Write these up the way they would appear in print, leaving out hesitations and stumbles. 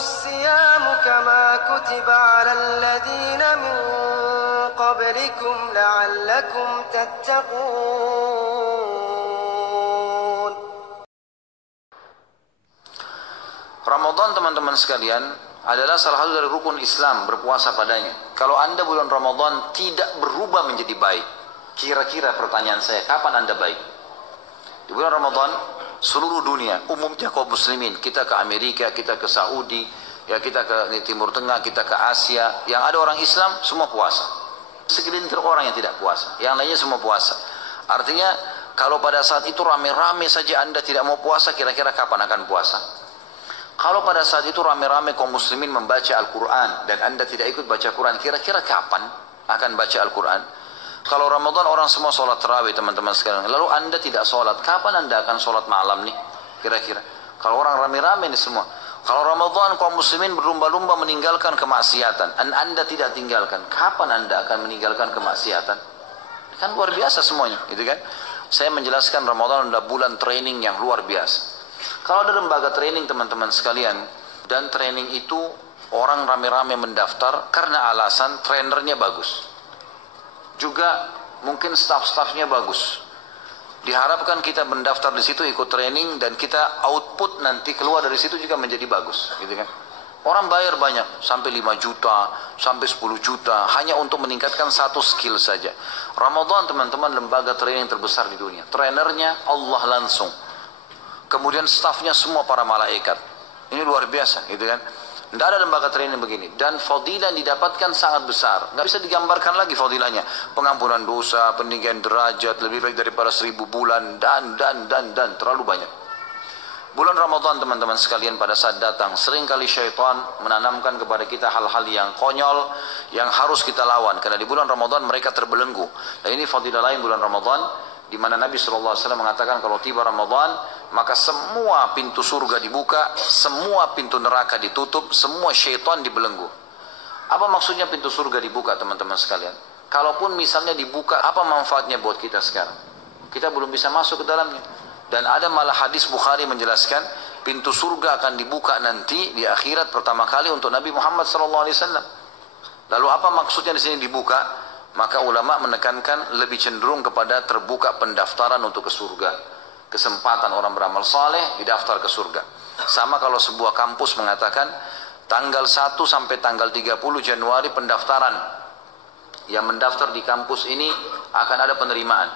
الصيام كما كتب على الذين من قبلكم لعلكم تتقون. Ramadan, teman-teman sekalian, adalah salah satu dari rukun Islam, berpuasa padanya. Kalau Anda bulan Ramadan tidak berubah menjadi baik, kira-kira pertanyaan saya, kapan Anda baik? Di bulan Ramadan, seluruh dunia, umumnya kaum muslimin, kita ke Amerika, kita ke Saudi, ya kita ke Timur Tengah, kita ke Asia, yang ada orang Islam, semua puasa. Segelintir orang yang tidak puasa, yang lainnya semua puasa. Artinya, kalau pada saat itu rame-rame saja Anda tidak mau puasa, kira-kira kapan akan puasa? Kalau pada saat itu rame-rame kaum muslimin membaca Al-Quran dan Anda tidak ikut baca Quran, kira-kira kapan akan baca Al-Quran? Kalau Ramadan orang semua sholat tarawih, teman-teman sekalian, lalu Anda tidak sholat, kapan Anda akan sholat malam nih? Kira-kira. Kalau orang rame-rame nih semua. Kalau Ramadan kaum muslimin berlumba-lumba meninggalkan kemaksiatan, dan Anda tidak tinggalkan, kapan Anda akan meninggalkan kemaksiatan? Kan luar biasa semuanya, gitu kan? Saya menjelaskan Ramadan adalah bulan training yang luar biasa. Kalau ada lembaga training, teman-teman sekalian, dan training itu orang rame-rame mendaftar karena alasan trainernya bagus, juga mungkin staff-staffnya bagus. Diharapkan kita mendaftar di situ, ikut training, dan kita output nanti keluar dari situ juga menjadi bagus, gitu kan? Orang bayar banyak, sampai 5 juta, sampai 10 juta, hanya untuk meningkatkan satu skill saja. Ramadan, teman-teman, lembaga training terbesar di dunia. Trainernya Allah langsung. Kemudian staffnya semua para malaikat. Ini luar biasa, gitu kan? Tidak ada lembaga training begini. Dan fadilah didapatkan sangat besar. Nggak bisa digambarkan lagi fadilahnya. Pengampunan dosa, peninggian derajat, lebih baik daripada 1000 bulan, dan. Terlalu banyak. Bulan Ramadan, teman-teman sekalian, pada saat datang, seringkali syaitan menanamkan kepada kita hal-hal yang konyol, yang harus kita lawan. Karena di bulan Ramadan mereka terbelenggu. Dan ini fadilah lain bulan Ramadan, di mana Nabi SAW mengatakan kalau tiba Ramadan, maka semua pintu surga dibuka, semua pintu neraka ditutup, semua syaitan dibelenggu. Apa maksudnya pintu surga dibuka, teman-teman sekalian? Kalaupun misalnya dibuka, apa manfaatnya buat kita sekarang? Kita belum bisa masuk ke dalamnya. Dan ada malah hadis Bukhari menjelaskan, pintu surga akan dibuka nanti di akhirat pertama kali untuk Nabi Muhammad SAW. Lalu apa maksudnya di sini dibuka? Maka ulama menekankan lebih cenderung kepada terbuka pendaftaran untuk ke surga. Kesempatan orang beramal saleh didaftar ke surga. Sama kalau sebuah kampus mengatakan tanggal 1 sampai tanggal 30 Januari pendaftaran. Yang mendaftar di kampus ini akan ada penerimaan.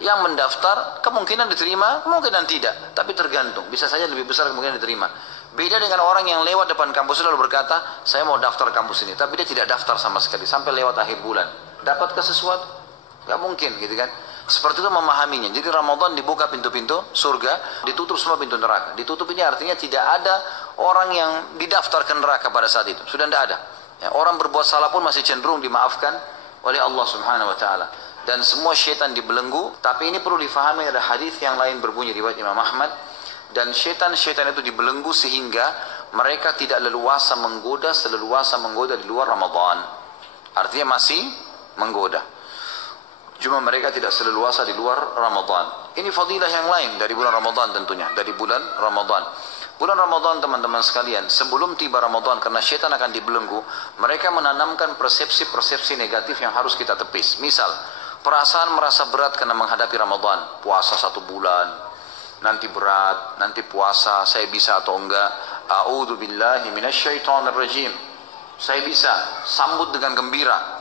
Yang mendaftar kemungkinan diterima, kemungkinan tidak, tapi tergantung. Bisa saja lebih besar kemungkinan diterima. Beda dengan orang yang lewat depan kampus lalu berkata, saya mau daftar kampus ini, tapi dia tidak daftar sama sekali sampai lewat akhir bulan. Dapatkah sesuatu? Gak mungkin, gitu kan? Seperti itu memahaminya. Jadi Ramadan dibuka pintu-pintu surga, ditutup semua pintu neraka. Ditutup ini artinya tidak ada orang yang didaftar ke neraka pada saat itu. Sudah tidak ada. Ya, orang berbuat salah pun masih cenderung dimaafkan oleh Allah Subhanahu Wa Taala. Dan semua syaitan dibelenggu. Tapi ini perlu difahami, ada hadis yang lain berbunyi riwayat Imam Ahmad. Dan syaitan-syaitan itu dibelenggu sehingga mereka tidak leluasa menggoda seleluasa menggoda di luar Ramadan. Artinya masih menggoda. Cuma mereka tidak seleluasa di luar Ramadan. Ini fadilah yang lain dari bulan Ramadan tentunya. Dari bulan Ramadan. Bulan Ramadan, teman-teman sekalian, sebelum tiba Ramadan, karena syaitan akan dibelenggu, mereka menanamkan persepsi-persepsi negatif yang harus kita tepis. Misal, perasaan merasa berat karena menghadapi Ramadan. Puasa 1 bulan, nanti berat, nanti puasa, saya bisa atau enggak. A'udzubillahi minasyaitonirrajim. Saya bisa, sambut dengan gembira.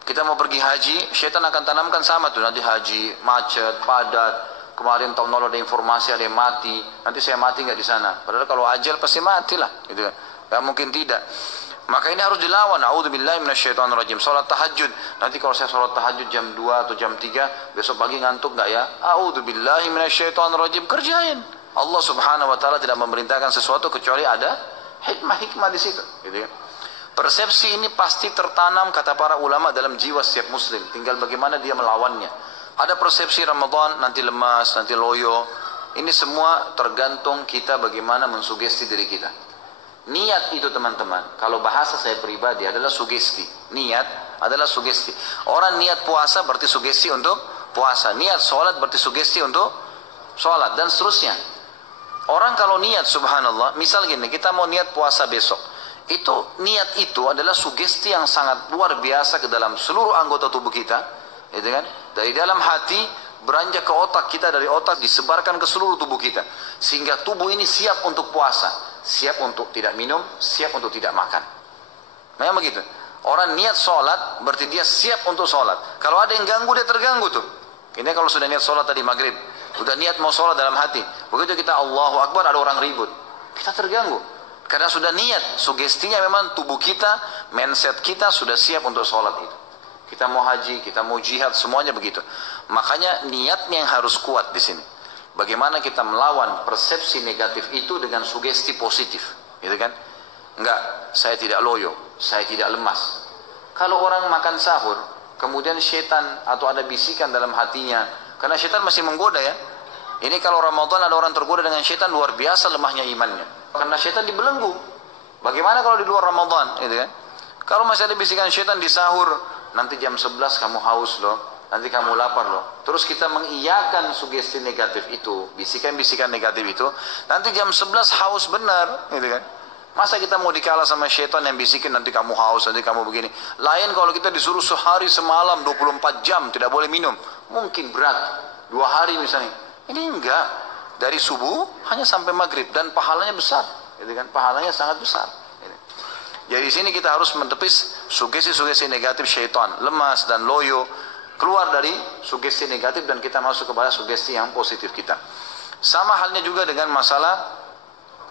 Kita mau pergi haji, syaitan akan tanamkan sama tuh, nanti haji macet, padat. Kemarin tahun lalu ada informasi ada yang mati, nanti saya mati nggak di sana. Padahal kalau ajal pasti matilah, gitu kan? Nggak mungkin tidak. Maka ini harus dilawan. A'udzubillahi minasyaitonirrajim. Salat tahajud, nanti kalau saya salat tahajud jam 2 atau jam 3, besok pagi ngantuk nggak ya? A'udzubillahi minasyaitonirrajim. Kerjain. Allah Subhanahu Wa Taala tidak memerintahkan sesuatu kecuali ada hikmah-hikmah di situ, gitu kan? Persepsi ini pasti tertanam, kata para ulama, dalam jiwa setiap muslim. Tinggal bagaimana dia melawannya. Ada persepsi Ramadan nanti lemas, nanti loyo. Ini semua tergantung kita bagaimana mensugesti diri kita. Niat itu, teman-teman, kalau bahasa saya pribadi adalah sugesti. Niat adalah sugesti. Orang niat puasa berarti sugesti untuk puasa. Niat sholat berarti sugesti untuk sholat, dan seterusnya. Orang kalau niat, subhanallah, misal gini, kita mau niat puasa besok. Niat itu adalah sugesti yang sangat luar biasa ke dalam seluruh anggota tubuh kita, gitu kan? Dari dalam hati beranjak ke otak kita, dari otak disebarkan ke seluruh tubuh kita, sehingga tubuh ini siap untuk puasa, siap untuk tidak minum, siap untuk tidak makan. Memang begitu. Orang niat sholat berarti dia siap untuk sholat. Kalau ada yang ganggu, dia terganggu tuh. Ini kalau sudah niat sholat tadi maghrib, udah niat mau sholat dalam hati, begitu kita Allahu Akbar ada orang ribut, kita terganggu. Karena sudah niat, sugestinya memang tubuh kita, mindset kita sudah siap untuk sholat itu. Kita mau haji, kita mau jihad, semuanya begitu. Makanya niatnya yang harus kuat di sini. Bagaimana kita melawan persepsi negatif itu dengan sugesti positif, gitu kan? Enggak, saya tidak loyo, saya tidak lemas. Kalau orang makan sahur, kemudian syaitan atau ada bisikan dalam hatinya, karena syaitan masih menggoda ya. Ini kalau Ramadan ada orang tergoda dengan syaitan, luar biasa lemahnya imannya. Karena syaitan dibelenggu. Bagaimana kalau di luar Ramadan, gitu kan? Kalau masih ada bisikan syaitan di sahur, nanti jam 11 kamu haus loh, nanti kamu lapar loh. Terus kita mengiyakan sugesti negatif itu, bisikan-bisikan negatif itu, nanti jam 11 haus benar, gitu kan? Masa kita mau dikalah sama syaitan yang bisikin nanti kamu haus, nanti kamu begini. Lain kalau kita disuruh sehari semalam 24 jam tidak boleh minum, mungkin berat. 2 hari misalnya. Ini enggak. Dari subuh hanya sampai maghrib dan pahalanya besar, gitu kan? Pahalanya sangat besar. Jadi di sini kita harus mentepis sugesti-sugesti negatif syaitan, lemas dan loyo, keluar dari sugesti negatif dan kita masuk kepada sugesti yang positif kita. Sama halnya juga dengan masalah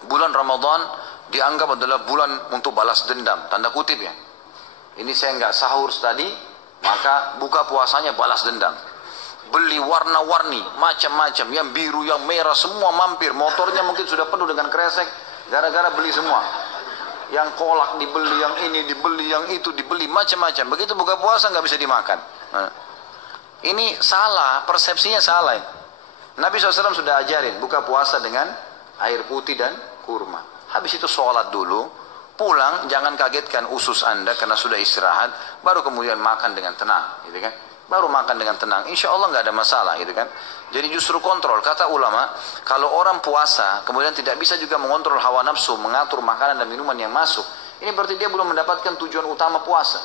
bulan Ramadan dianggap adalah bulan untuk balas dendam, tanda kutip ya. Ini saya nggak sahur tadi, maka buka puasanya balas dendam. Beli warna-warni, macam-macam, yang biru, yang merah, semua mampir. Motornya mungkin sudah penuh dengan kresek, gara-gara beli semua. Yang kolak dibeli, yang ini dibeli, yang itu dibeli, macam-macam. Begitu buka puasa nggak bisa dimakan. Nah, ini salah, persepsinya salah. Nabi SAW sudah ajarin, buka puasa dengan air putih dan kurma. Habis itu sholat dulu, pulang, jangan kagetkan usus anda karena sudah istirahat, baru kemudian makan dengan tenang, gitu kan? Baru makan dengan tenang, insya Allah nggak ada masalah, gitu kan? Jadi justru kontrol. Kata ulama, kalau orang puasa kemudian tidak bisa juga mengontrol hawa nafsu, mengatur makanan dan minuman yang masuk, ini berarti dia belum mendapatkan tujuan utama puasa,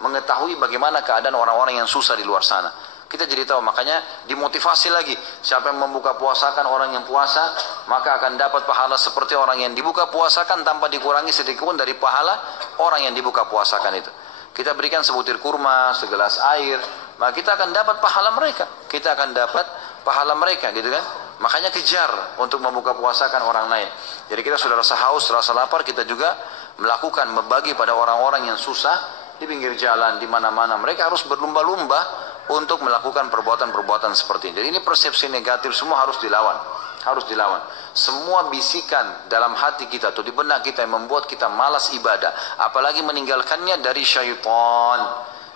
mengetahui bagaimana keadaan orang-orang yang susah di luar sana. Kita jadi tahu, makanya dimotivasi lagi. Siapa yang membuka puasakan orang yang puasa, maka akan dapat pahala seperti orang yang dibuka puasakan tanpa dikurangi sedikit pun dari pahala orang yang dibuka puasakan itu. Kita berikan sebutir kurma, segelas air, maka kita akan dapat pahala mereka. Kita akan dapat pahala mereka, gitu kan? Makanya kejar untuk membuka puasakan orang lain. Jadi kita sudah rasa haus, rasa lapar, kita juga melakukan, membagi pada orang-orang yang susah di pinggir jalan, di mana-mana. Mereka harus berlumba-lumba untuk melakukan perbuatan-perbuatan seperti ini. Jadi ini persepsi negatif semua harus dilawan. Harus dilawan. Semua bisikan dalam hati kita atau di benak kita yang membuat kita malas ibadah, apalagi meninggalkannya dari syaitan.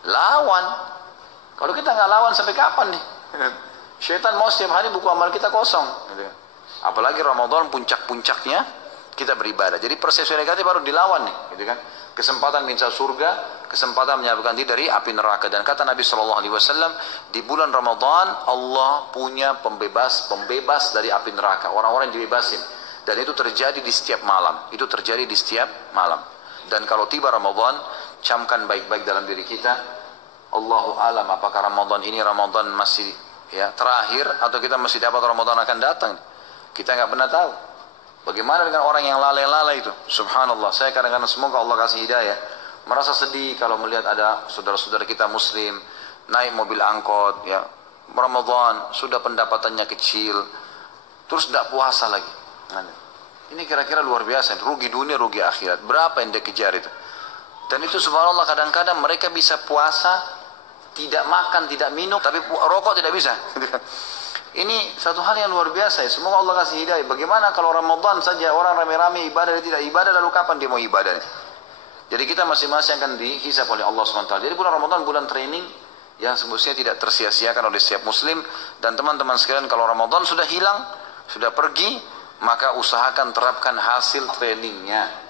Lawan. Kalau kita nggak lawan sampai kapan nih? Syaitan mau setiap hari buku amal kita kosong. Apalagi Ramadan puncak-puncaknya kita beribadah. Jadi persepsi negatif harus dilawan nih, gitu kan? Kesempatan minta surga, kesempatan menyelamatkan diri dari api neraka. Dan kata Nabi SAW, di bulan Ramadan Allah punya pembebas dari api neraka. Orang-orang yang dibebasin. Dan itu terjadi di setiap malam. Itu terjadi di setiap malam. Dan kalau tiba Ramadan, camkan baik-baik dalam diri kita. Allahu alam, apakah Ramadan ini Ramadan masih ya terakhir atau kita masih dapat Ramadan akan datang? Kita nggak pernah tahu. Bagaimana dengan orang yang lalai-lalai itu? Subhanallah, saya kadang-kadang semoga Allah kasih hidayah. Merasa sedih kalau melihat ada saudara-saudara kita muslim naik mobil angkot, ya Ramadan sudah pendapatannya kecil, terus tidak puasa lagi. Ini kira-kira luar biasa, rugi dunia, rugi akhirat. Berapa yang dia kejar itu? Dan itu subhanallah kadang-kadang mereka bisa puasa, tidak makan, tidak minum, tapi rokok tidak bisa. Ini satu hal yang luar biasa ya. Semoga Allah kasih hidayah. Bagaimana kalau Ramadan saja orang rame-rame ibadah, dia tidak ibadah, lalu kapan dia mau ibadah? Jadi kita masing-masing akan dihisab oleh Allah SWT. Jadi bulan Ramadan bulan training yang semestinya tidak tersia-siakan oleh setiap muslim. Dan teman-teman sekalian, kalau Ramadan sudah hilang, sudah pergi, maka usahakan terapkan hasil trainingnya.